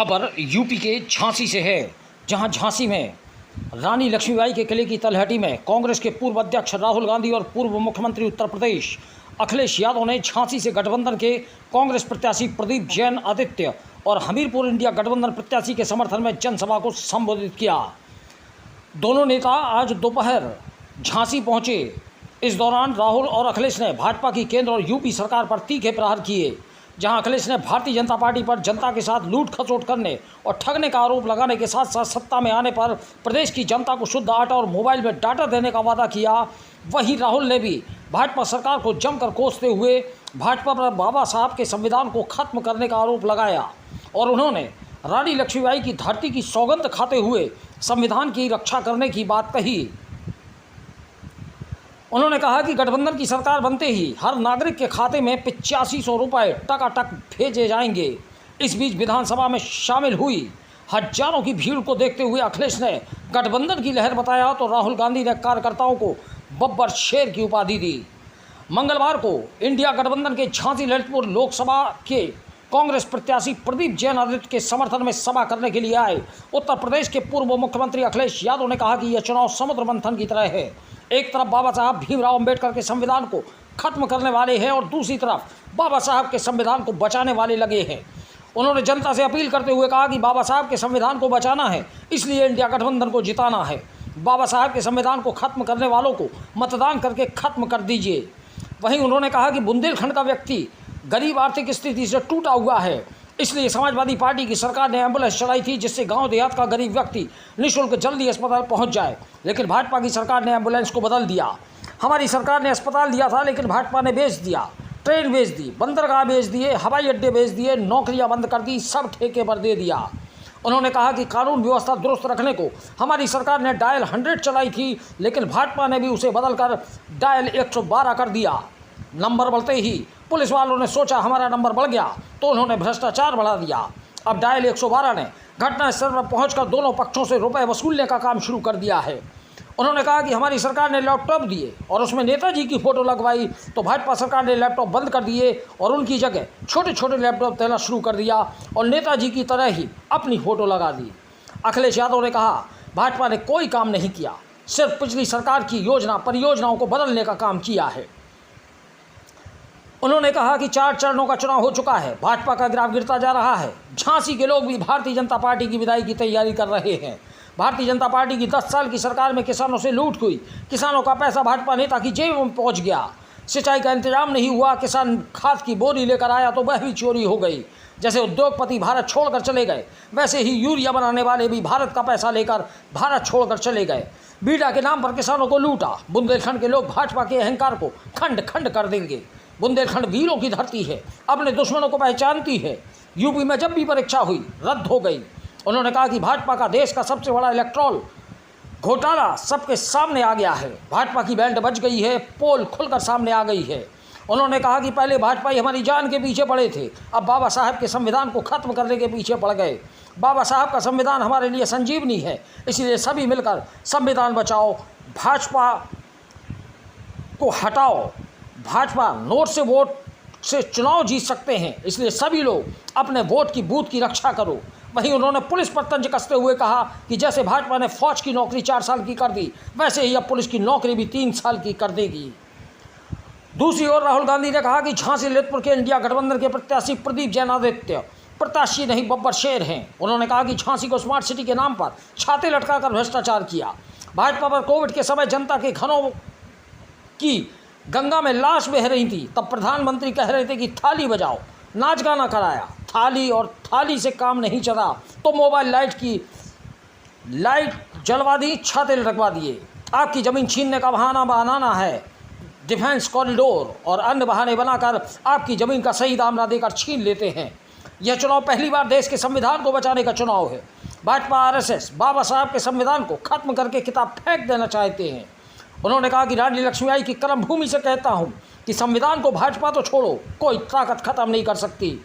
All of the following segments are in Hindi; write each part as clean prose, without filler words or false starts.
खबर यूपी के झांसी से है, जहां झांसी में रानी लक्ष्मीबाई के किले की तलहटी में कांग्रेस के पूर्व अध्यक्ष राहुल गांधी और पूर्व मुख्यमंत्री उत्तर प्रदेश अखिलेश यादव ने झांसी से गठबंधन के कांग्रेस प्रत्याशी प्रदीप जैन आदित्य और हमीरपुर इंडिया गठबंधन प्रत्याशी के समर्थन में जनसभा को संबोधित किया। दोनों नेता आज दोपहर झांसी पहुंचे। इस दौरान राहुल और अखिलेश ने भाजपा की केंद्र और यूपी सरकार पर तीखे प्रहार किए। जहां अखिलेश ने भारतीय जनता पार्टी पर जनता के साथ लूट खसोट करने और ठगने का आरोप लगाने के साथ साथ सत्ता में आने पर प्रदेश की जनता को शुद्ध आटा और मोबाइल में डाटा देने का वादा किया। वहीं राहुल ने भी भाजपा सरकार को जमकर कोसते हुए भाजपा पर बाबा साहब के संविधान को खत्म करने का आरोप लगाया और उन्होंने रानी लक्ष्मीबाई की धरती की सौगंध खाते हुए संविधान की रक्षा करने की बात कही। उन्होंने कहा कि गठबंधन की सरकार बनते ही हर नागरिक के खाते में 8500 रुपये टकाटक भेजे जाएंगे। इस बीच विधानसभा में शामिल हुई हजारों की भीड़ को देखते हुए अखिलेश ने गठबंधन की लहर बताया तो राहुल गांधी ने कार्यकर्ताओं को बब्बर शेर की उपाधि दी। मंगलवार को इंडिया गठबंधन के झांसी ललितपुर लोकसभा के कांग्रेस प्रत्याशी प्रदीप जैन आदित्य के समर्थन में सभा करने के लिए आए उत्तर प्रदेश के पूर्व मुख्यमंत्री अखिलेश यादव ने कहा कि यह चुनाव समुद्र मंथन की तरह है। एक तरफ बाबा साहब भीमराव अंबेडकर के संविधान को खत्म करने वाले हैं और दूसरी तरफ बाबा साहब के संविधान को बचाने वाले लगे हैं। उन्होंने जनता से अपील करते हुए कहा कि बाबा साहब के संविधान को बचाना है, इसलिए इंडिया गठबंधन को जिताना है। बाबा साहब के संविधान को खत्म करने वालों को मतदान करके खत्म कर दीजिए। वहीं उन्होंने कहा कि बुंदेलखंड का व्यक्ति गरीब आर्थिक स्थिति से टूटा हुआ है, इसलिए समाजवादी पार्टी की सरकार ने एम्बुलेंस चलाई थी जिससे गांव देहात का गरीब व्यक्ति निःशुल्क जल्दी अस्पताल पहुंच जाए, लेकिन भाजपा की सरकार ने एम्बुलेंस को बदल दिया। हमारी सरकार ने अस्पताल दिया था लेकिन भाजपा ने बेच दिया, ट्रेन बेच दी, बंदरगाह बेच दिए, हवाई अड्डे बेच दिए, नौकरियां बंद कर दी, सब ठेके पर दे दिया। उन्होंने कहा कि कानून व्यवस्था दुरुस्त रखने को हमारी सरकार ने डायल 100 चलाई थी, लेकिन भाजपा ने भी उसे बदलकर डायल 112 कर दिया। नंबर बढ़ते ही पुलिस वालों ने सोचा हमारा नंबर बढ़ गया तो उन्होंने भ्रष्टाचार बढ़ा दिया। अब डायल 112 ने घटनास्थल पर पहुंचकर दोनों पक्षों से रुपए वसूलने का काम शुरू कर दिया है। उन्होंने कहा कि हमारी सरकार ने लैपटॉप दिए और उसमें नेताजी की फ़ोटो लगवाई तो भाजपा सरकार ने लैपटॉप बंद कर दिए और उनकी जगह छोटे छोटे लैपटॉप देना शुरू कर दिया और नेताजी की तरह ही अपनी फ़ोटो लगा दी। अखिलेश यादव ने कहा भाजपा ने कोई काम नहीं किया, सिर्फ पिछली सरकार की योजना परियोजनाओं को बदलने का काम किया है। उन्होंने कहा कि 4 चरणों का चुनाव हो चुका है, भाजपा का ग्राफ गिरता जा रहा है। झांसी के लोग भी भारतीय जनता पार्टी की विदाई की तैयारी कर रहे हैं। भारतीय जनता पार्टी की 10 साल की सरकार में किसानों से लूट हुई, किसानों का पैसा भाजपा नेता की जेब में पहुंच गया, सिंचाई का इंतजाम नहीं हुआ, किसान खाद की बोरी लेकर आया तो वह भी चोरी हो गई। जैसे उद्योगपति भारत छोड़कर चले गए वैसे ही यूरिया बनाने वाले भी भारत का पैसा लेकर भारत छोड़कर चले गए। बीडा के नाम पर किसानों को लूटा। बुंदेलखंड के लोग भाजपा के अहंकार को खंड खंड कर देंगे। बुंदेलखंड वीरों की धरती है, अपने दुश्मनों को पहचानती है। यूपी में जब भी परीक्षा हुई रद्द हो गई। उन्होंने कहा कि भाजपा का देश का सबसे बड़ा इलेक्ट्रोल घोटाला सबके सामने आ गया है। भाजपा की बैंड बज गई है, पोल खुलकर सामने आ गई है। उन्होंने कहा कि पहले भाजपा ही हमारी जान के पीछे पड़े थे, अब बाबा साहब के संविधान को खत्म करने के पीछे पड़ गए। बाबा साहब का संविधान हमारे लिए संजीवनी है, इसलिए सभी मिलकर संविधान बचाओ, भाजपा को हटाओ। भाजपा नोट से वोट से चुनाव जीत सकते हैं, इसलिए सभी लोग अपने वोट की बूथ की रक्षा करो। वहीं उन्होंने पुलिस पर तंज कसते हुए कहा कि जैसे भाजपा ने फौज की नौकरी 4 साल की कर दी, वैसे ही अब पुलिस की नौकरी भी 3 साल की कर देगी। दूसरी ओर राहुल गांधी ने कहा कि झांसी ललितपुर के इंडिया गठबंधन के प्रत्याशी प्रदीप जैन आदित्य प्रत्याशी नहीं बब्बर शेर हैं। उन्होंने कहा कि झांसी को स्मार्ट सिटी के नाम पर छाते लटकाकर भ्रष्टाचार किया। भाजपा पर कोविड के समय जनता के घरों की गंगा में लाश बह रही थी, तब प्रधानमंत्री कह रहे थे कि थाली बजाओ, नाच गाना कराया। थाली से काम नहीं चला तो मोबाइल लाइट जलवा दी, छाते लटकवा दिए। आपकी ज़मीन छीनने का बहाना बनाना है, डिफेंस कॉरिडोर और अन्य बहाने बनाकर आपकी ज़मीन का सही दाम ना देकर छीन लेते हैं। यह चुनाव पहली बार देश के संविधान को बचाने का चुनाव है। भाजपा RSS बाबा साहब के संविधान को खत्म करके किताब फेंक देना चाहते हैं। उन्होंने कहा कि रानी लक्ष्मीबाई की कर्म भूमि से कहता हूं कि संविधान को भाजपा तो छोड़ो, कोई ताकत खत्म नहीं कर सकती।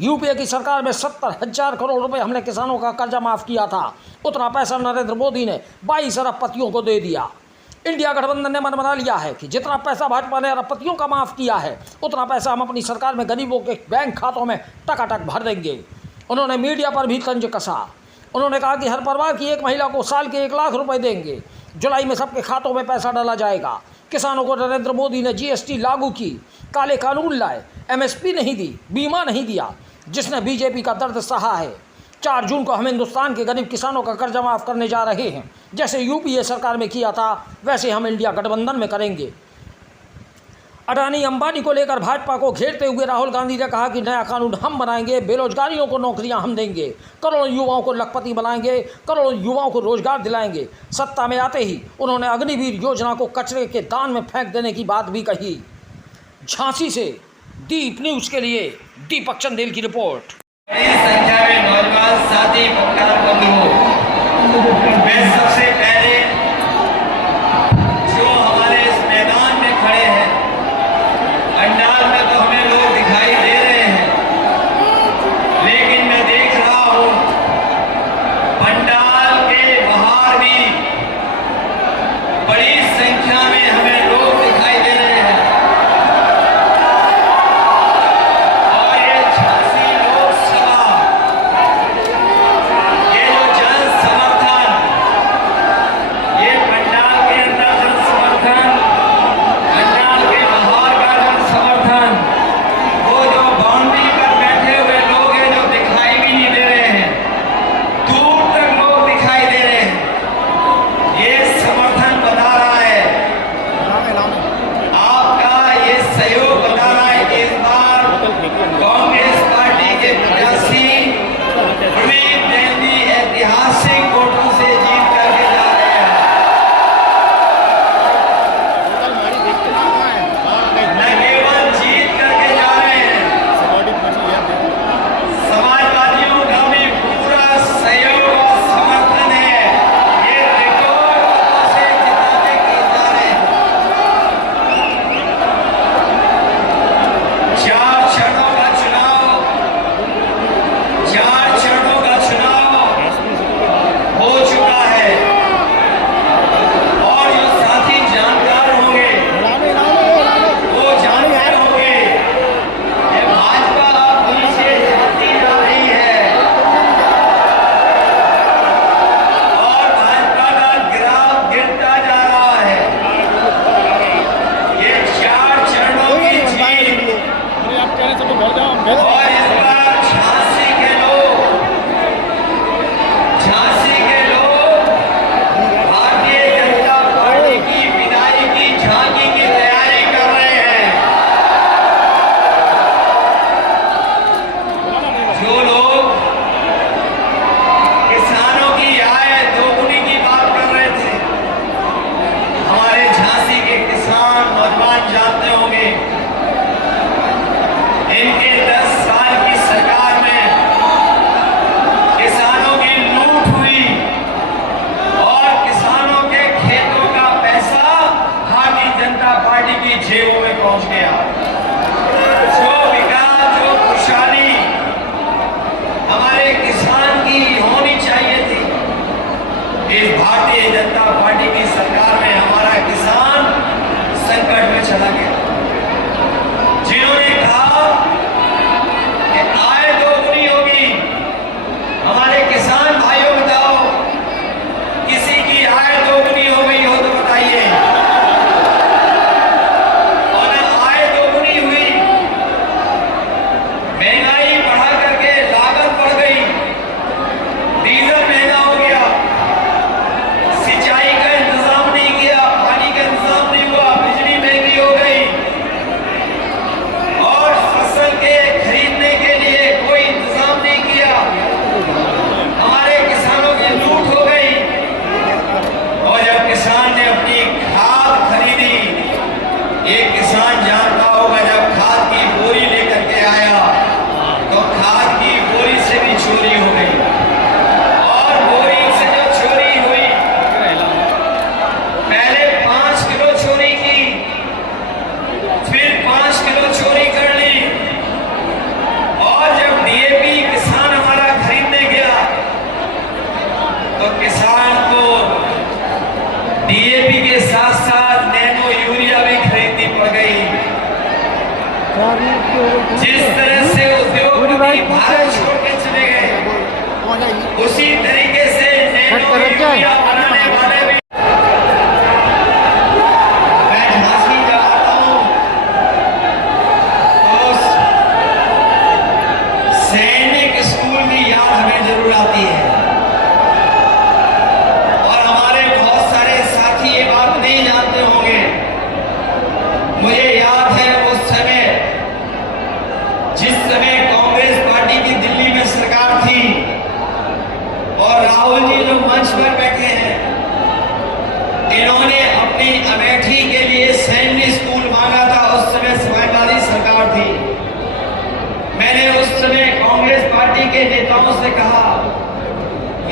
यूपीए की सरकार में 70,000 करोड़ रुपए हमने किसानों का कर्जा माफ़ किया था, उतना पैसा नरेंद्र मोदी ने 22 अरबपतियों को दे दिया। इंडिया गठबंधन ने मन बना लिया है कि जितना पैसा भाजपा ने अरबपतियों का माफ़ किया है, उतना पैसा हम अपनी सरकार में गरीबों के बैंक खातों में टकाटक भर देंगे। उन्होंने मीडिया पर भी तंज कसा। उन्होंने कहा कि हर परिवार की एक महिला को साल के 1 लाख रुपए देंगे। जुलाई में सबके खातों में पैसा डाला जाएगा। किसानों को नरेंद्र मोदी ने जीएसटी लागू की, काले कानून लाए, एमएसपी नहीं दी, बीमा नहीं दिया, जिसने बीजेपी का दर्द सहा है। 4 जून को हम हिंदुस्तान के गरीब किसानों का कर्जा माफ करने जा रहे हैं। जैसे यूपीए सरकार में किया था वैसे हम इंडिया गठबंधन में करेंगे। अडानी अंबानी को लेकर भाजपा को घेरते हुए राहुल गांधी ने कहा कि नया कानून हम बनाएंगे, बेरोजगारियों को नौकरियां हम देंगे, करोड़ों युवाओं को लखपति बनाएंगे, करोड़ों युवाओं को रोजगार दिलाएंगे। सत्ता में आते ही उन्होंने अग्निवीर योजना को कचरे के दान में फेंक देने की बात भी कही। झांसी से दीप न्यूज के लिए दीपक चंदेल की रिपोर्ट। बड़ी संख्या में नौजवान साथी पत्रकार बंधु, मैं सबसे पहले जो हमारे इस मैदान में खड़े हैं, पंडाल में तो हमें लोग दिखाई दे रहे हैं, लेकिन मैं देख रहा हूं पंडाल के बाहर भी बड़ी संख्या में हमें लोग दिखाई दे रहे हैं। और ये झांसी लोकसभा, ये जो जन समर्थन, ये पंडाल के अंदर जन समर्थन, पंडाल के बाहर का जन समर्थन, वो जो बाउंड्री पर बैठे हुए लोग हैं जो दिखाई भी नहीं दे रहे हैं, दूर तक लोग दिखाई दे रहे हैं, ये समर्थन बता रहा है, आपका ये सहयोग बता रहा है कि इस बार कांग्रेस पार्टी के प्रत्याशी प्रवीण गांधी ऐतिहासिक वोटों से जीत करके जा रहे हैं। न केवल जीत करके जा रहे हैं, समाजवादियों का भी पूरा सहयोग और समर्थन है। ये रिकॉर्ड मतों से जिताने के जा रहे हैं। 4 चरणों का चुनाव, 4 चरणों का चुनाव हो चुका है। और जो साथी जानकार होंगे वो जानते होंगे कि भाजपा अब पीछे जाती जा रही है और भाजपा का ग्राफ गिरता जा रहा है। ये 4 चरणों की जीत और इस बार झांसी के लोग भारतीय जनता पार्टी की विदाई की झांकी की तैयारी कर रहे हैं। जो लोग किसानों की आय दोगुनी की बात कर रहे थे, हमारे झांसी के किसान नौजवान जानते होंगे, इनके 10 साल की सरकार में किसानों की लूट हुई और किसानों के खेतों का पैसा भारतीय जनता पार्टी की जेबों में पहुंच गया। जो विकास, जो खुशहाली हमारे किसान की होनी चाहिए थी, इस भारतीय जनता पार्टी की सरकार में हमारा किसान संकट में चला गया। जिन्होंने कहा कि आय दोगुनी होगी, हमारे किसान भाइयों बताओ, किसी की आय दोगुनी हो गई हो तो बताइए। और आय दोगुनी हुई, महंगाई बढ़ा करके लागत बढ़ गई, डीजल महंगा हो गया, सिंचाई का इंतजाम नहीं किया, पानी का इंतजाम नहीं हुआ, बिजली महंगी हो गई और फसल के खरीदने के लिए कोई इंतजाम नहीं किया। हमारे किसानों की लूट हो गई। और जब किसान ने अपनी खाद खरीदी, एक किसान जानता होगा, जब खाद की बोरी लेकर के आया तो खाद की बोरी से भी चोरी हो गई। और बोरी से जो चोरी हुई, पहले 5 किलो चोरी की, फिर 5 किलो चोरी कर ली। और जब डीएपी किसान हमारा खरीदने गया तो किसान को डीएपी के साथ साथ नैनो यूरिया भी खरीदनी पड़ गई। जिस तरह से उद्योगपति भारत छोड़ के चले गए,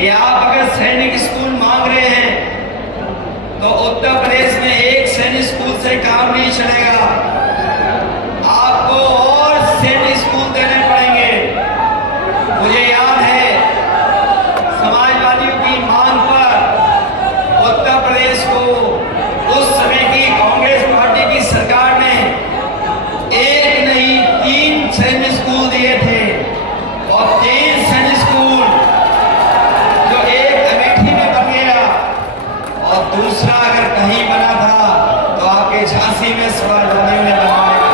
कि आप अगर सैनिक स्कूल मांग रहे हैं तो उत्तर प्रदेश में एक सैनिक स्कूल से काम नहीं चलेगा, आपको और सैनिक स्कूल देने पड़ेंगे। मुझे याद है समाजवादियों की मांग पर उत्तर प्रदेश को उस समय की कांग्रेस पार्टी की सरकार ने एक नहीं 3 सैनिक स्कूल दिए थे, और 3 सैनिक स्कूल जो एक अमेठी में बन गया और दूसरा अगर कहीं बना था तो आपके झांसी में समाजवादियों ने बनवाया।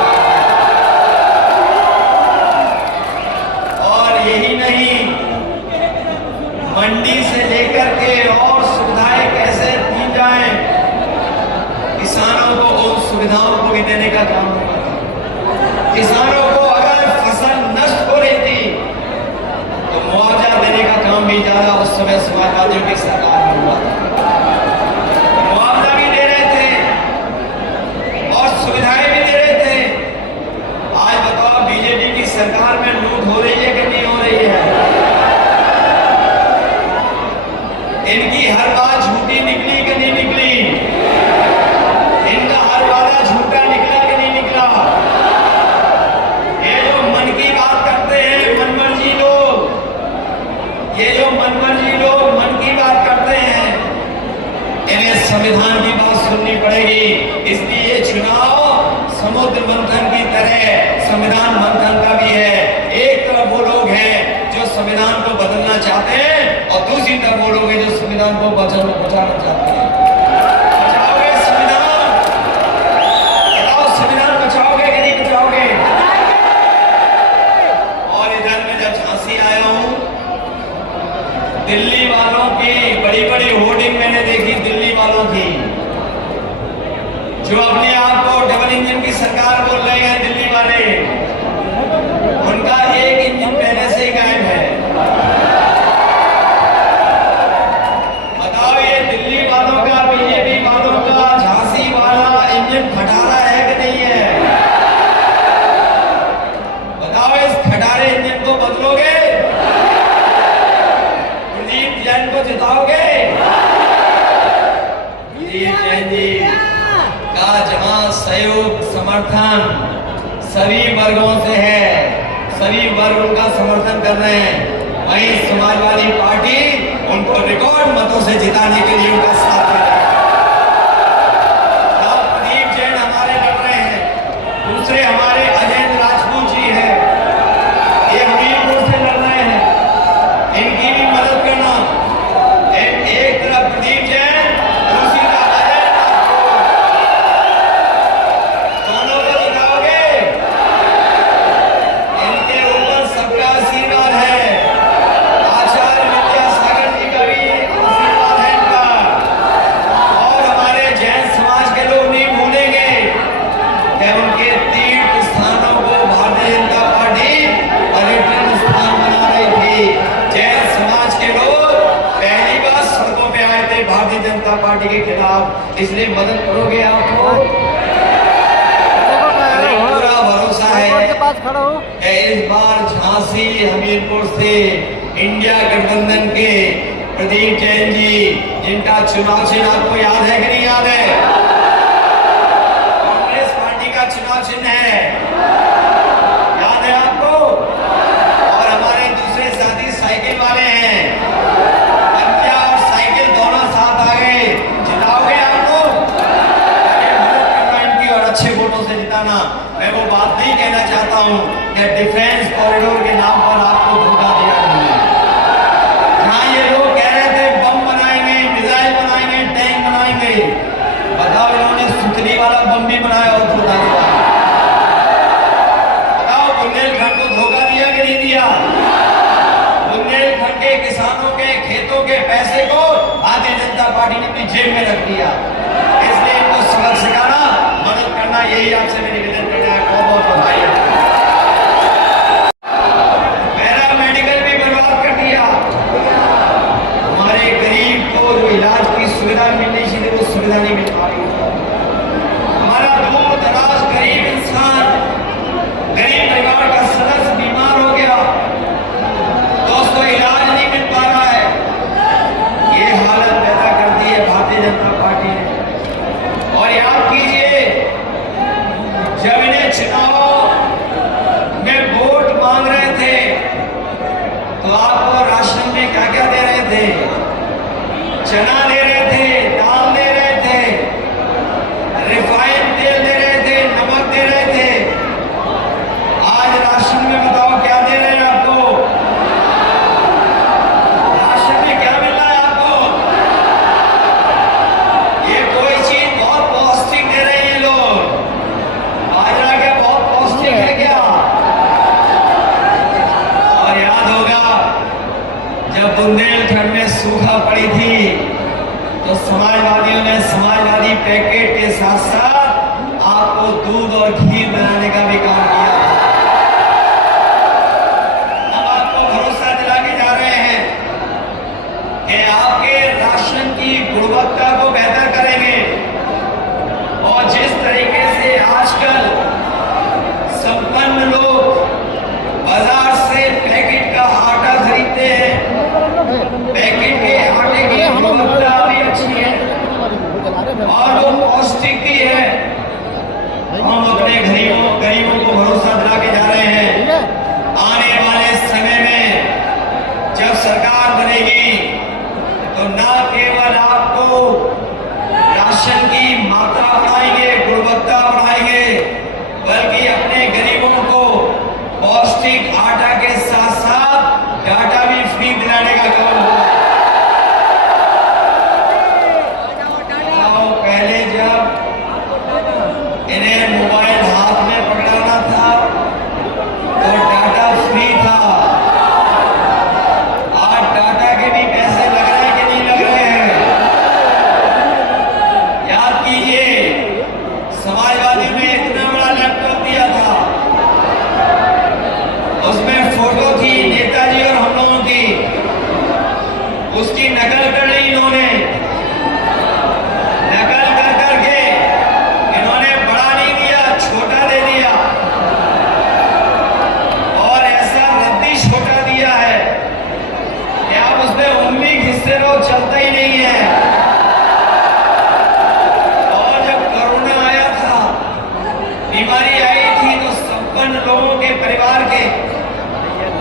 और यही नहीं, मंडी से लेकर के और सुविधाएं कैसे दी जाए, किसानों को उन सुविधाओं को भी देने का काम होगा। किसानों को अगर फसल नष्ट हो रही थी तो मुआवजा देने का काम भी ज्यादा उस समय समाजवादियों की सरकार में हुआ था। मुआवजा भी दे रहे थे और सुविधाएं भी दे रहे थे। आज बताओ बीजेपी की सरकार में लूट हो रही है कि नहीं हो रही है? इनकी हर बात झूठी निकली कि नहीं निकली? इनका हर वादा झूठा निकला कि नहीं निकला? ये जो मन की बात करते हैं मनमर्जी लोग, ये जो मनमर्जी लोग मन की बात करते हैं, इन्हें संविधान की बात सुननी पड़ेगी। इसलिए ये चुनाव समुद्र मंथन की तरह संविधान मंथन का भी है। एक तरफ वो लोग हैं जो संविधान को बदलना चाहते हैं और दूसरी तरफ वो लोग हैं जो संविधान को बचाना चाहते हैं। बचाओगे संविधान? बताओ संविधान बचाओगे कि नहीं बचाओगे? और इधर में जब झांसी आया हूं, दिल्ली वालों की बड़ी बड़ी होर्डिंग मैंने देखी, दिल्ली वालों की जो अपने आप को डबल इंजन की सरकार बोल रहे हैं। दिल्ली वाले, उनका एक इंजन पहले से ही गायब है। बताओ ये दिल्ली वालों का, बीजेपी वालों का झांसी वाला इंजन खटारा है कि नहीं है? बताओ इस खटारे इंजन को बदलोगे? प्रदीप जैन को जिताओगे? प्रदीप जैन जी का जहां सहयोग समर्थन सभी वर्गों से है, सभी वर्ग उनका समर्थन कर रहे हैं, वहीं समाजवादी पार्टी उनको रिकॉर्ड मतों से जिताने के लिए उनका साथ दे रही है। प्रदीप जैन हमारे लड़ रहे हैं, दूसरे हमारे अजय राजपूत जी हैं, ये हमीरपुर से लड़ रहे हैं, इनकी भी मदद करना। एक तरफ प्रदीप जैन, दूसरी तरफ अजय राजपूत, दोनों को जिताओगे? इनके ऊपर सबका आशीर्वाद है, आचार्य विद्यासागर जी का भी आशीर्वाद है इनका। और हमारे जैन समाज के लोग नहीं भूलेंगे कि उनके तीर्थ स्थानों को भारतीय जनता पार्टी पर्यटन स्थान बना रही थी। जैन समाज के लोग पहली बार सड़कों पे आए थे भारतीय जनता पार्टी के खिलाफ, इसलिए मदद करोगे आपको? पूरा भरोसा है कि इस बार झांसी हमीरपुर से इंडिया गठबंधन के प्रदीप जैन जी, जिनका चुनाव चिन्ह आपको याद है कि नहीं याद है? कांग्रेस पार्टी का चुनाव चिन्ह है, याद है आपको? और हमारे दूसरे साथी साइकिल वाले हैं, पंजा और साइकिल दोनों साथ आ गए। जिताओगे आपको? आगे मदद करना इनकी और अच्छे वोटों से जिताना। मैं वो बात नहीं कहना चाहता हूं कि डिफेंस कॉरिडोर के नाम पर आपको धोखा दिया गया। जहां ये लोग कह रहे थे बम बनाएंगे, मिसाइल बनाएंगे, टैंक बनाएंगे, बताओ इन्होंने सुतली वाला बम भी बनाया और धोखा दिया। बताओ बुंदेलखंड को धोखा दिया कि नहीं दिया? बुंदेलखंड के किसानों के खेतों के पैसे को भारतीय जनता पार्टी ने अपनी जेब में रख दिया। इसलिए इनको सबक सिखाना, मदद करना, यही आपसे मैं निवेदन करना है। बहुत बहुत बधाई। पैरामेडिकल भी बर्बाद कर दिया। हमारे गरीब को जो इलाज की सुविधा मिलनी चाहिए वो सुविधा नहीं मिल पा रही। हमारा दूर दराज गरीब इंसान, गरीब परिवार का सदस्य बीमार हो गया तो उसको इलाज नहीं मिल पा रहा है। आपको राशन में क्या क्या दे रहे थे? चना दे रहे थे, दाल दे रहे थे, रिफाइंड तेल दे रहे थे, नमक दे रहे थे। आज राशन में बताओ क्या दे रहे हैं आपको? राशन में क्या मिल रहा है आपको? ये कोई चीज बहुत पौष्टिक दे रहे हैं लोग। बाजरा क्या बहुत पौष्टिक है क्या? और याद होगा जब बुंदेलखंड में सूखा पड़ी थी तो समाजवादियों ने समाजवादी पैकेट के साथ साथ आपको दूध और घी बनाने का भी काम किया था। अब आपको भरोसा दिला के जा रहे हैं कि आपके राशन की गुणवत्ता को बेहतर करेंगे। और जिस तरीके से आजकल संपन्न लोग बाजार से पैकेट का आटा खरीदते हैं, पैकेट के आटे की गुणवत्ता भी अच्छी है और वो पौष्टिक भी है। हम अपने गरीबों को भरोसा दिला के जा रहे हैं आने वाले समय में जब सरकार बनेगी तो न केवल आपको राशन की मात्रा बढ़ाएंगे, गुणवत्ता बढ़ाएंगे, बल्कि अपने गरीबों को पौष्टिक आटा के साथ साथ डाटा भी फ्री दिलाने का काम होगा। पहले जब इन्हें मोबाइल हाथ में पकड़ाना था तो डाटा फ्री था। आज डाटा के भी पैसे लग रहे हैं कि नहीं लग रहे हैं? याद कीजिए, समाजवादी ने इतना बड़ा लैपटॉप दिया था, उसमें फोटो थी नेताजी और हम लोगों की, उसकी नकल कर ली इन्होंने। नकल कर करके इन्होंने बड़ा नहीं दिया, छोटा दे दिया और ऐसा रद्दी छोटा दिया है कि आप उसमें उंगली घिसते रहो, चलता ही नहीं है। और जब कोरोना आया था, बीमारी आई थी, तो संपन्न लोगों के परिवार के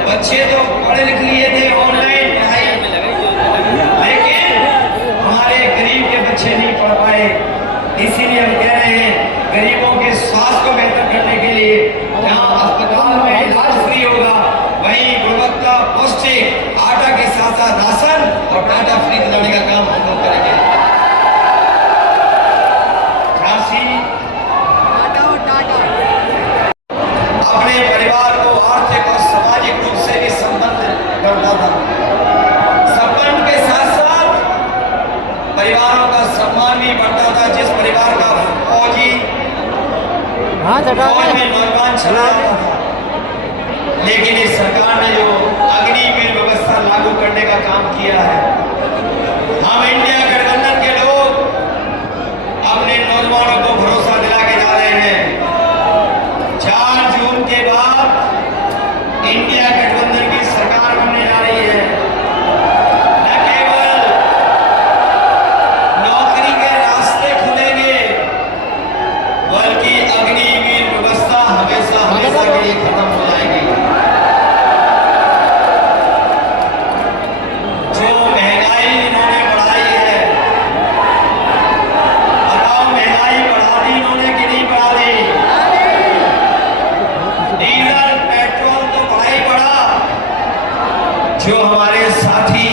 बच्चे तो पढ़े लिख लिए थे ऑनलाइन पढ़ाई, लेकिन हमारे गरीब के बच्चे नहीं पढ़ पाए। इसीलिए हम कह रहे हैं गरीबों के स्वास्थ्य को बेहतर करने के लिए जहां अस्पताल में इलाज फ्री होगा, वहीं गुणवत्ता पौष्टिक आटा के साथ साथ राशन और डाटा फ्री दिलाने का काम हम लोग करेंगे। अपने परिवार को आर्थिक और सामाजिक रूप से भी संबंध करता था। संबंध के साथ साथ परिवारों का सम्मान भी बढ़ता था। जिस परिवार का फौजी फौज में नौजवान चला जाता था, लेकिन इस सरकार ने जो अग्निवीर व्यवस्था लागू करने का काम किया है, हम इंडिया गठबंधन के लोग अपने नौजवानों को भरोसा दिला के जा रहे हैं 4 जून के बाद इंडिया गठबंधन की सरकार बनने जा रही है। न केवल नौकरी के रास्ते खुलेंगे, बल्कि अग्निवीर व्यवस्था हमेशा हमेशा के लिए खत्म हो जाएगी। जो महंगाई इन्होंने बढ़ाई है, बताओ महंगाई बढ़ा दी इन्होंने कि नहीं बढ़ा दी? डीजल पेट्रोल तो बढ़ा ही बढ़ा। जो हमारे साथी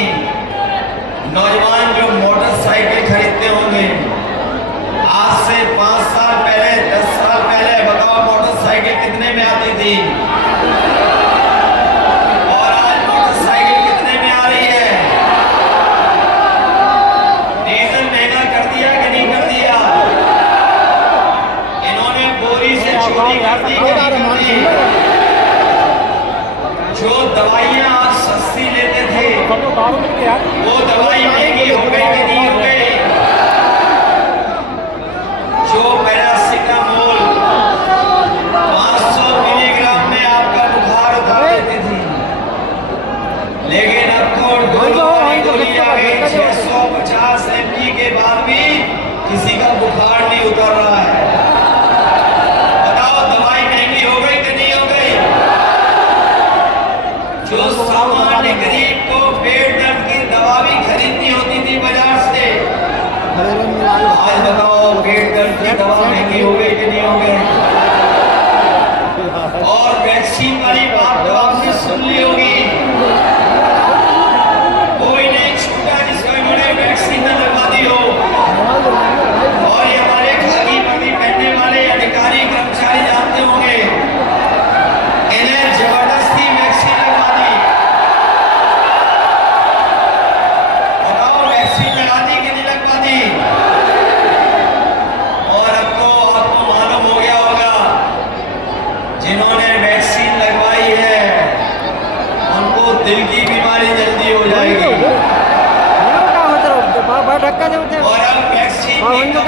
नौजवान जो मोटरसाइकिल खरीदते होंगे, आज से 5 साल पहले 10 साल पहले बताओ मोटरसाइकिल कितने में आती थी और आज मोटरसाइकिल कितने में आ रही है? डीजल महंगा कर दिया कि नहीं कर दिया? इन्होंने बोरी से चोरी कर दी कि नहीं कर दी? जो दवाइयां आज सस्ती लेते थे, वो दवाई महंगी हो गई कि नहीं हो गई? जो पैरासिटामोल 500 मिलीग्राम में आपका बुखार उतार देती थी, लेकिन अब तो गोली आ गई 650 mg के बाद भी किसी का बुखार नहीं उतर रहा है। बताओ दवाई महंगी हो गई कि नहीं हो गई? जो सामान्य गरीब को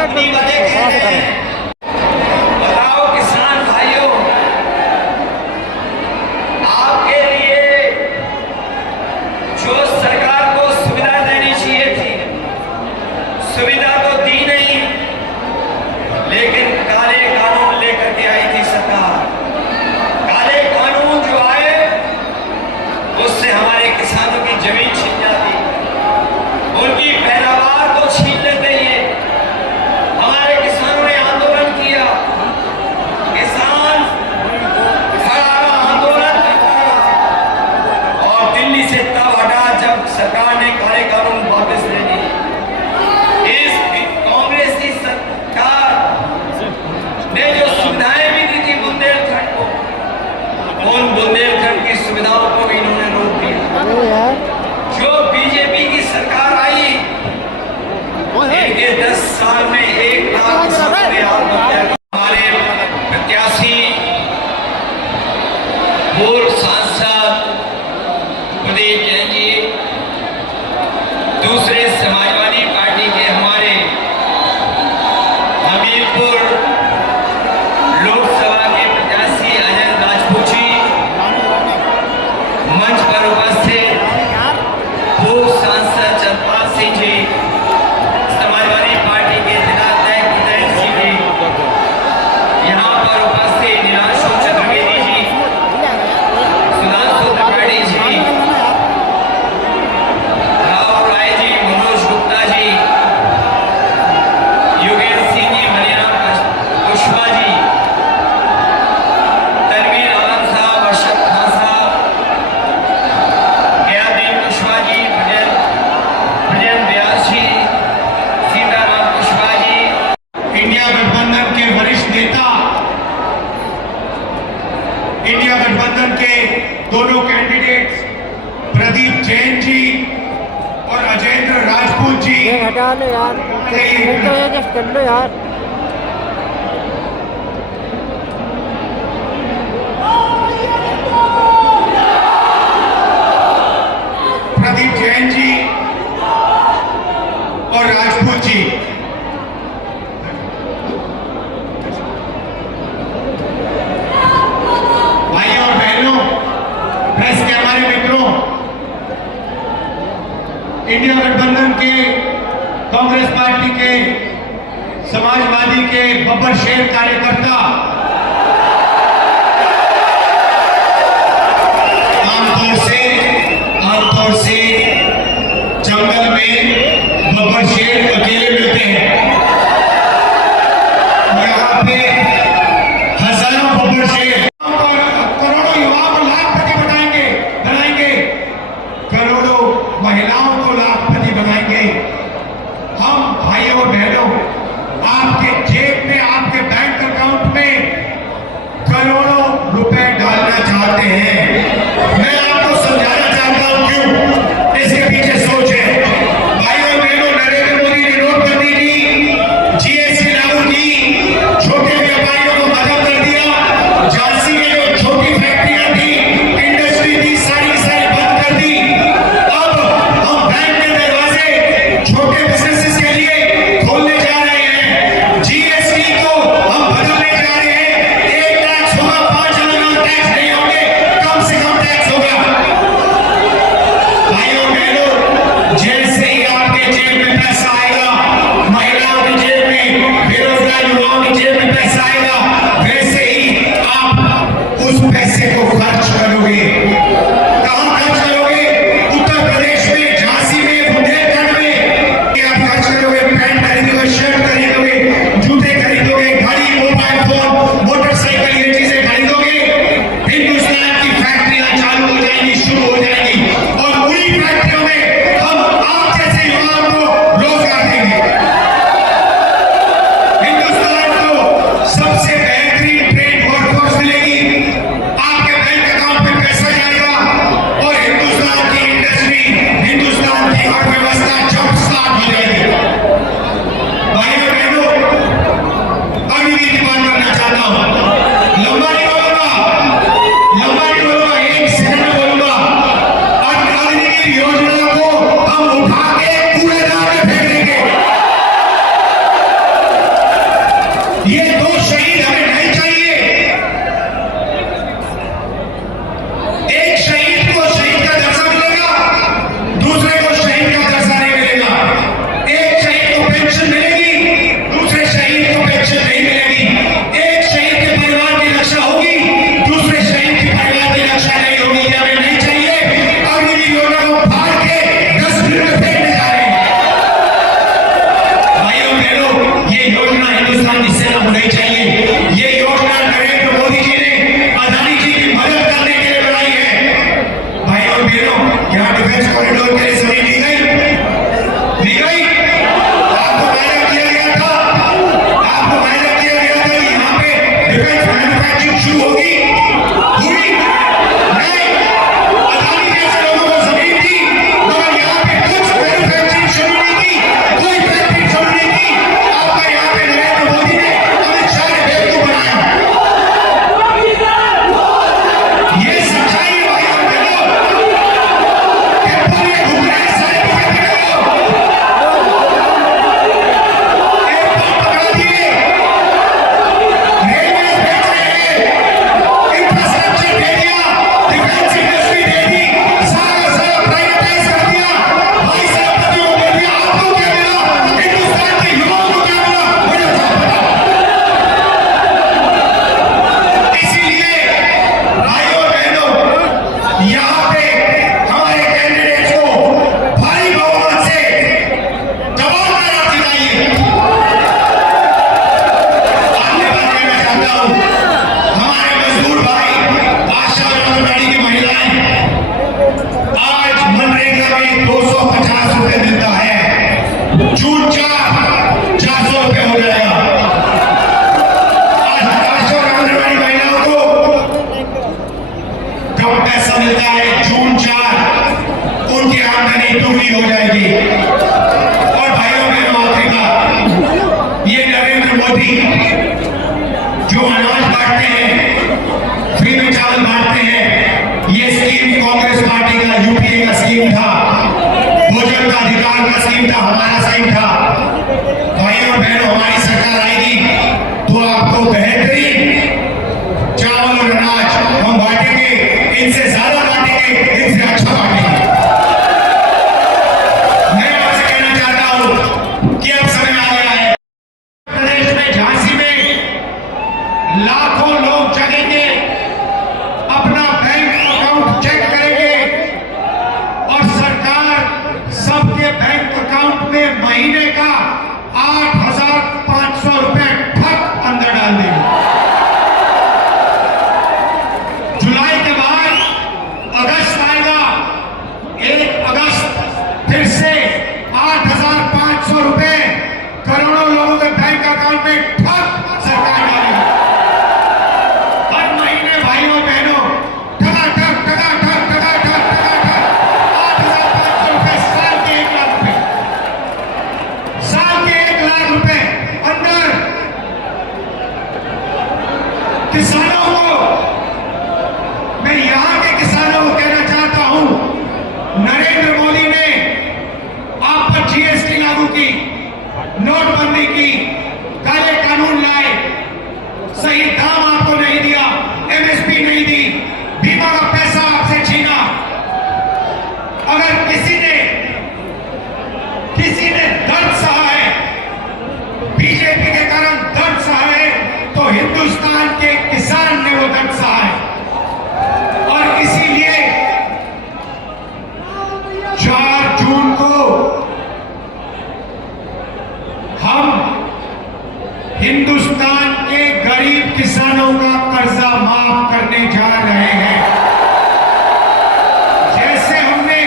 अपनी बातें कह रहे हैं। बताओ किसान भाइयों, आपके लिए जो सरकार को सुविधा देनी चाहिए थी, सुविधा तो दी नहीं, लेकिन काले कानून लेकर के आई थी सरकार। काले कानून जो आए उससे हमारे किसानों की जमीन छिन जाती, उनकी पैदावार तो छीन लेते ये। हमारे किसानों ने आंदोलन किया, किसान खड़ा आंदोलन करता और दिल्ली से तब हटा जब सरकार ने काले कानून वापस ले लिए। इस कांग्रेस की सरकार ने जो सुविधाएं भी दी थी बुंदेलखंड को, उन बुंदेलखंड की सुविधाओं को भी इन्होंने रोक दिया। जो बीजेपी की सरकार आई, इनके 10 साल में 1 लाख किसानों ने आत्महत्या की। हमारे प्रत्याशी पूर्व सांसद प्रदीप जैन जी, दूसरे समाजवादी पार्टी के हमारे हमीरपुर लोकसभा के प्रत्याशी अजय राजपूत जी, मंच पर उपस्थित पूर्व सांसद चंद्रपाल सिंह जी, समाजवादी पार्टी के जिलाध्यक्ष उदय सिंह जी, यहाँ पर उपस्थित नीलांशु चतुर्वेदी जी, सुधांशु त्रिपाठी जी, राव राय जी, मनोज गुप्ता जी, योगेश सिंह जी, मनीराम कुशवाहा जी, तनवीर आलम साहब, अरशद खान साहब, गयादीन कुशवाहा जी, ब्रजेंद्र व्यास जी, सीताराम कुशवाहा जी। इंडिया गठबंधन के वरिष्ठ नेता, इंडिया गठबंधन के दोनों कैंडिडेट्स प्रदीप जैन जी और अजेंद्र राजपूत जी, ये हटा लो यार, तो ये जस्ट कर लो यार। प्रदीप जैन जी और राजपूत जी भाइयों और बहनों, प्रेस के हमारे मित्रों, इंडिया गठबंधन के कांग्रेस पार्टी के समाजवादी के बब्बर शेर कार्यकर्ता आमतौर से जंगल में बब्बर शेर अकेले मिलते हैं। यहाँ पे हजारों बब्बर शेर और करोड़ों युवाओं को लाखपति बनाएंगे, करोड़ों महिलाओं को लाखपति बनाएंगे। हम भाइयों बहनों, आपके जेब में, आपके बैंक अकाउंट में करोड़ों रुपए डालना चाहते हैं। मैं आपको समझाना चाहता हूं क्यों इसके पीछे सोच है। भाइयों बहनों, नरेंद्र मोदी ने नोटबंदी की, जीएसटी लागू की, छोटे व्यापारियों को खत्म कर दिया, झांसी में जो छोटी फैक्ट्रियां थी, इंडस्ट्री थी, सारी बंद कर दी। अब हम बैंक के दरवाजे छोटे बिजनेसेस के लिए खोलने जा रहे हैं। जीएसटी को हम बदलने जा रहे हैं। 1 टैक्स होगा, 5 अलग टैक्स नहीं होंगे। कम ₹50 मिलता है, जून 400 रुपए हो जाएगा। आज 400 आंगनबाड़ी महिलाओं को कब पैसा मिलता है, जून 4 उनकी आमदनी दुगनी हो जाएगी। और भाइयों बहनों, आखिरी बात, ये नरेंद्र मोदी जो अनाज बांटते हैं, फ्री में चावल बांटते हैं, ये स्कीम कांग्रेस पार्टी का यूपीए का स्कीम था, भोजन का अधिकार का स्कीम था, हमारा स्कीम था। भाइयों और बहनों, हमारी सरकार आएगी तो आपको बेहतरीन चावल और अनाज हम बांटेंगे, इनसे ज्यादा बांटेंगे, इनसे अच्छा बांटेंगे। मैं आपसे कहना चाहता हूं कि अब समय आ गया है। प्रदेश में झांसी में लाखों लोग जगेंगे, अपना बैंक अकाउंट चेक करेंगे और सरकार सबके बैंक अकाउंट में महीने का 8,500 रुपए ठक अंदर डाल देगी। जुलाई के बाद अगस्त आएगा, 1 अगस्त फिर से 8,500 रुपए करोड़ों लोगों के बैंक अकाउंट में ठक सरकार डालेगी। हर महीने भाइयों बहनों ठक 8,500 रुपए, साल के 1 लाख रुपए, साल के 1 लाख रुपए अंदर किसानों को। मैं यहां के किसानों को कहना चाहता हूं, नरेंद्र मोदी ने आप पर जीएसटी लागू की, नोटबंदी की, काले कानून लाए, सही दाम आपको नहीं दिया, एमएसपी नहीं दी, बीमा का पैसा आपसे छीना। अगर किसी ने दर्द सहा है, बीजेपके कारण दर्द सहा है, तो हिंदुस्तान के किसान ने वो दर्द सहा है। और इसीलिए 4 जून को हम हिंदुस्तान के गरीब किसानों का कर्जा माफ करने जा रहे हैं। जैसे हमने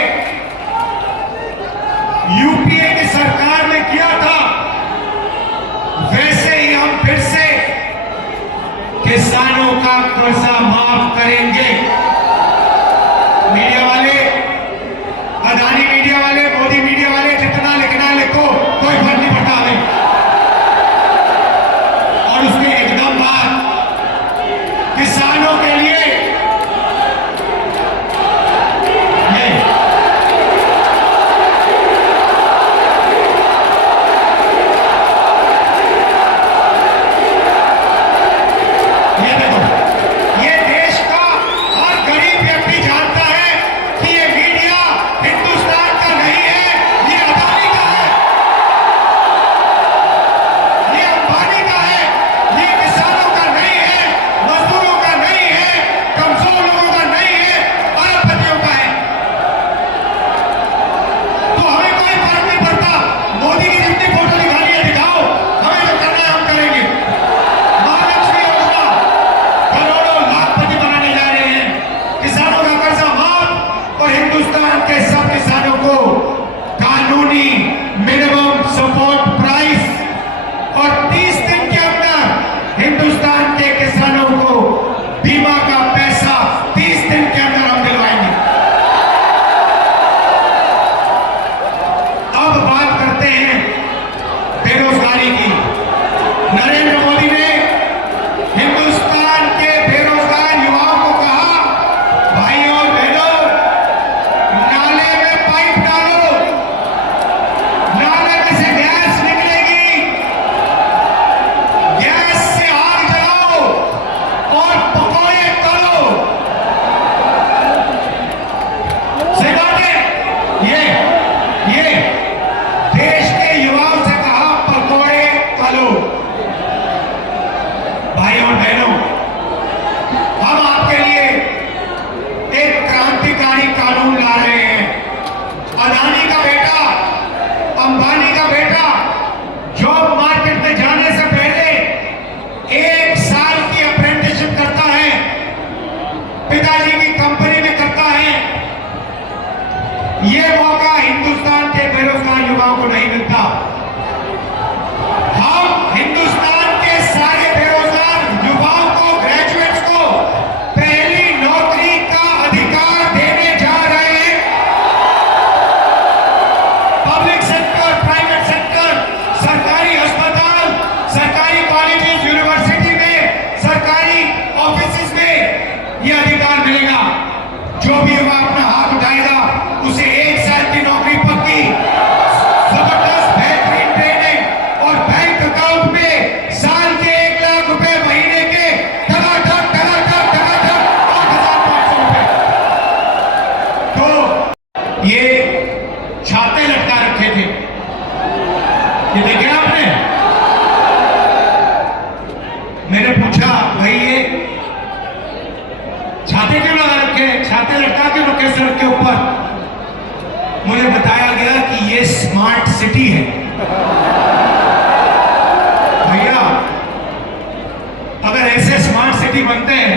यूपीए की सरकार में किया था, वैसे ही हम फिर से किसानों का कर्जा माफ करेंगे। मीडिया वाले, अदानी मीडिया वाले, मोदी मीडिया वाले, जितना लिखना है लिखो, कोई फर्क नहीं पड़ता हमें। और उसमें एकदम बात किसानों के लिए ये देखो, ये देश का हर गरीब व्यक्ति जानता है कि ये मीडिया हिंदुस्तान का नहीं है, ये अदानी का है, ये अंबानी का है, ये किसानों का नहीं है, मजदूरों का नहीं है, कमजोर लोगों का नहीं है, अरबपतियों का है। तो हमें कोई फर्क नहीं पड़ता, मोदी की जितनी फोटो दिखानी है दिखाओ, हमें जो करना है हम करेंगे। महालक्ष्मी योजना करोड़ों लाखपति बनाने जा रहे हैं, किसानों का कर्जा माफ और हिंदुस्तान के सब किसानों को कानूनी मिनिमम सपोर्ट प्राइस, और 30 दिन के अंदर हिंदुस्तान के किसानों को बीमा का पैसा 30 दिन के अंदर हम दिलवाएंगे। अब बात करते हैं बेरोजगारी की। नरेंद्र मोदी ने हिंदुस्तान के बेरोजगार युवाओं को कहा, भाइयों और बहनों, नाले में पाइप डालो, नाले में से गैस निकलेगी, गैस से आग जलाओ और पकौड़े तलो। सही बात है। ये देश के युवाओं से कहा, पकौड़े तलो। भाइयों और बहनों, हम आपके लिए एक क्रांतिकारी कानून ला रहे हैं। अदानी का बेटा, अंबानी का बेटा जॉब मार्केट में जाने से पहले 1 साल की अप्रेंटिसशिप करता है, पिताजी की कंपनी में करता है। ये मौका हिंदुस्तान के अपना हाथ उठाएगा उसे 1 साल की नौकरी पक्की, जबरदस्त बेहतरीन ट्रेनिंग और बैंक अकाउंट में साल के 1 लाख रुपए, महीने के टकाटक 8,500 रुपए। तो ये छाते लटका रखे थे, ये देखे आपने? मैंने पूछा भाई ये छाते क्यों लगा रखे, छाते लटका क्यों रखे सड़क के ऊपर? मुझे बताया गया कि ये स्मार्ट सिटी है। भैया अगर ऐसे स्मार्ट सिटी बनते हैं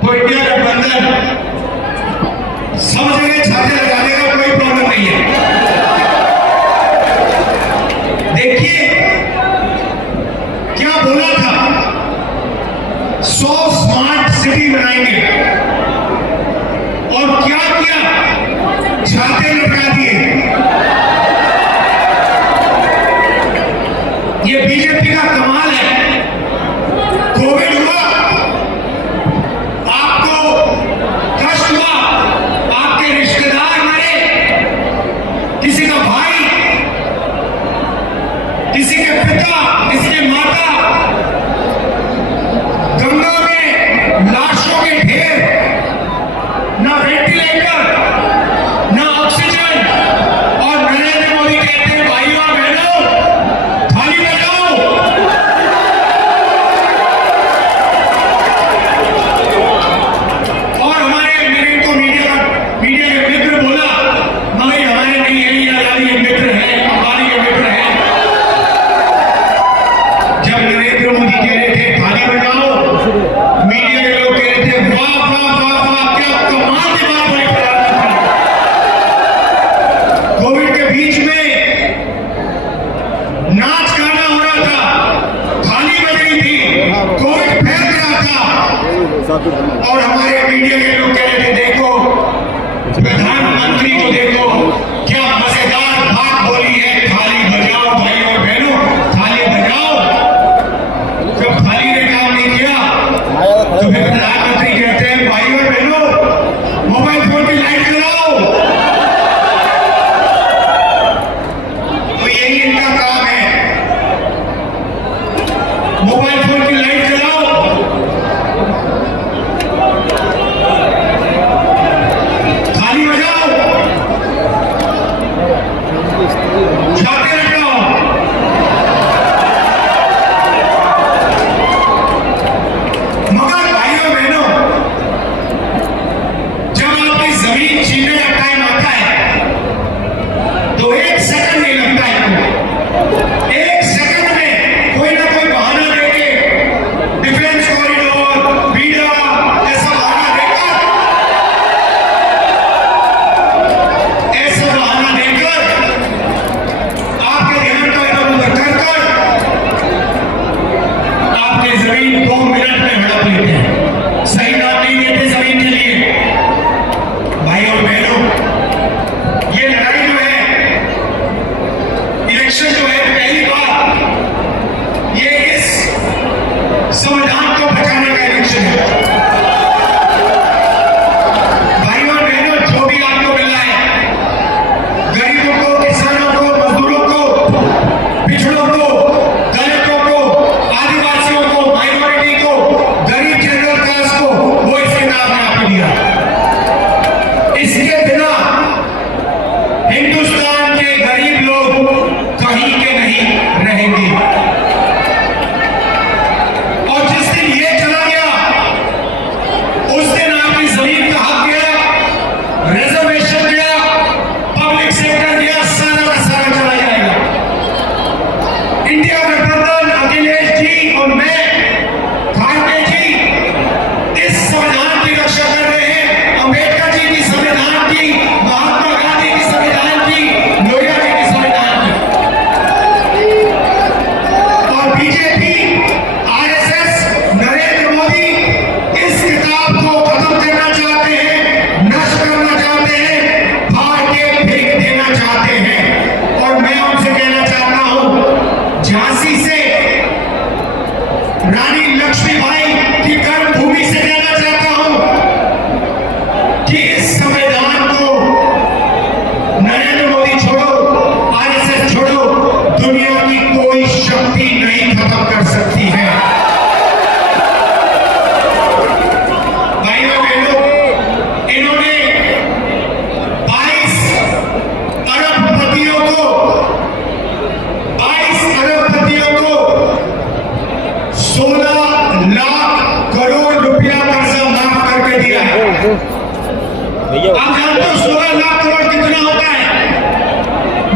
तो इंडिया गठबंधन सब जगह छाते लगाने का कोई प्रॉब्लम नहीं है। देखिए क्या बोला था, 100 स्मार्ट सिटी बनाएंगे और क्या किया, छाते लटका दिए। ये बीजेपी का कमाल है। कोविड हुआ, आपको कष्ट हुआ, आपके रिश्तेदार मरे, किसी का भाई, किसी के पिता, किसी के माता, गंगा में लाशों के ढेर, ना वेंटिलेटर, ना ऑक्सीजन, और नरेंद्र मोदी कहते हैं भाइयों और बहनों थाली बजाओ। और हमारे मेरे को मीडिया के मित्र बोला, भाई हमारे नहीं है, ये मित्र है, हमारे ये मित्र है। जब नरेंद्र मोदी कह रहे थे थाली बजाओ, मीडिया के लोग कह रहे थे वाह वाह वाह वाह, क्या कमाल की बात बोली प्रधानमंत्री। कोविड के बीच में नाच गाना हो रहा था, थाली बज रही थी, कोविड फैल रहा था, और हमारे मीडिया के लोग कह रहे थे देखो प्रधानमंत्री को देखो क्या मजेदार बात बोली है, थाली बजाओ भाई और बहनों, थाली बजाओ। जब थाली ने काम नहीं किया तो फिर प्रधानमंत्री कहते हैं भाई और बहनों मोबाइल फोन की लाइट जलाओ। तो यही इनका काम है, मोबाइल फोन की लाइट जलाओ, थाली बजाओ, छाते लटकाओ। मगर भाइयों बहनों, जब आपकी जमीन छीनने का टाइम आता है तो 1 सेकंड नहीं लगता है। 1 सेकंड में कोई ना कोई बहाना देके, डिफेंस कॉरिडोर, बीडा, ऐसा बहाना देकर आपके ध्यान को इधर उधर कर आपकी जमीन 2 मिनट में हड़प लेते हैं। सही दाम नहीं देते जमीन के लिए। भाई और बहनों, ये लड़ाई जो है, इलेक्शन जो है, पहली बार ये इस संविधान को बचाने का इलेक्शन है। भाई और बहनों, जो भी आपको मिल रहा है, गरीबों को, किसानों को, मजदूरों को, पिछड़ों को, दलितों को, आदिवासियों को, माइनॉरिटी को, गरीब जनरल क्लास को, वो इसे नाम है आपको दिया। इसके बिना हिंदुस्तान के गरीब लोग कहीं के नहीं रहेंगे। और जिस दिन ये चला गया, उस दिन आपकी जमीन का हक गया, रिजर्वेशन गया, पब्लिक सेक्टर गया, सारा का सारा चला जाएगा। इंडिया गठबंधन, अखिलेश जी और मैं, खारगे जी, इस संविधान की रक्षा कर रहे हैं। अंबेडकर जी की संविधान की, महात्मा गांधी की संविधान की, लोहिया जी की संविधान की।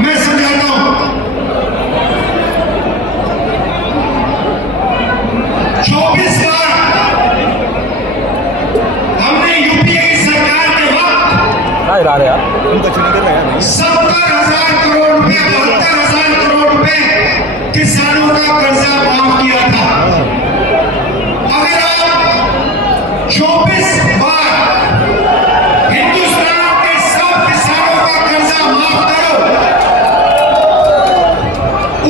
मैं समझाता हूं। 24 बार हमने यूपीए की सरकार के वक्त 70,000 करोड़ रुपए, 72,000 करोड़ रुपए किसानों का कर्जा माफ किया था। अगर आप 24 बार हिंदुस्तान के सब किसानों का कर्जा माफ करो,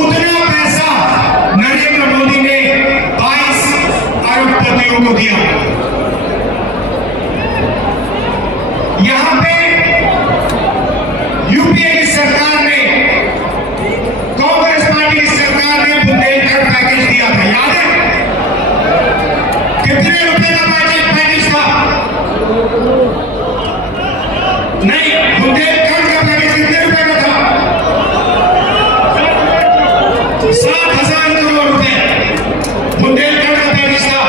उतना पैसा नरेंद्र मोदी ने 22 अरबपतियों को दिया। यहां पे यूपीए की सरकार ने, कांग्रेस पार्टी की सरकार ने बुंदेलखंड पैकेज दिया था, याद है? कितने रुपए का पैकेज था? नहीं, बुंदेलखंड का पैकेज कितने रुपए का था? 7,000 करोड़ रुपए बुंदेलखंड का पैकेज था।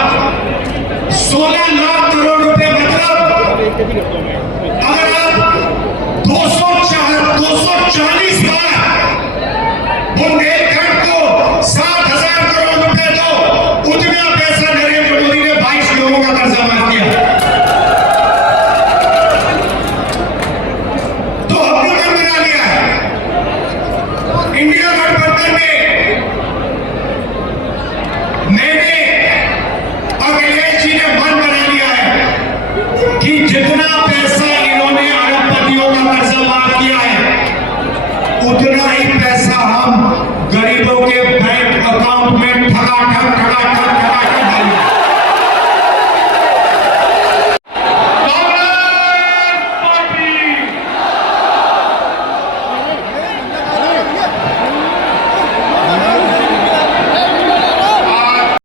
16 लाख करोड़ रुपए, मतलब अगर आप 240 बार बुंदेलखंड को 7,000 करोड़ रुपए दो, उतना पैसा नरेंद्र मोदी ने 22 लोगों का कर्जा माफ किया। तो हमने मन बना लिया है, इंडिया गठबंधन में मैंने, अखिलेश जी ने मन बना लिया है कि जितना पैसा इन्होंने अरबपतियों का कर्जा माफ किया है, उतना ही पैसा हम गरीबों के बैंक अकाउंट में ठगा ठग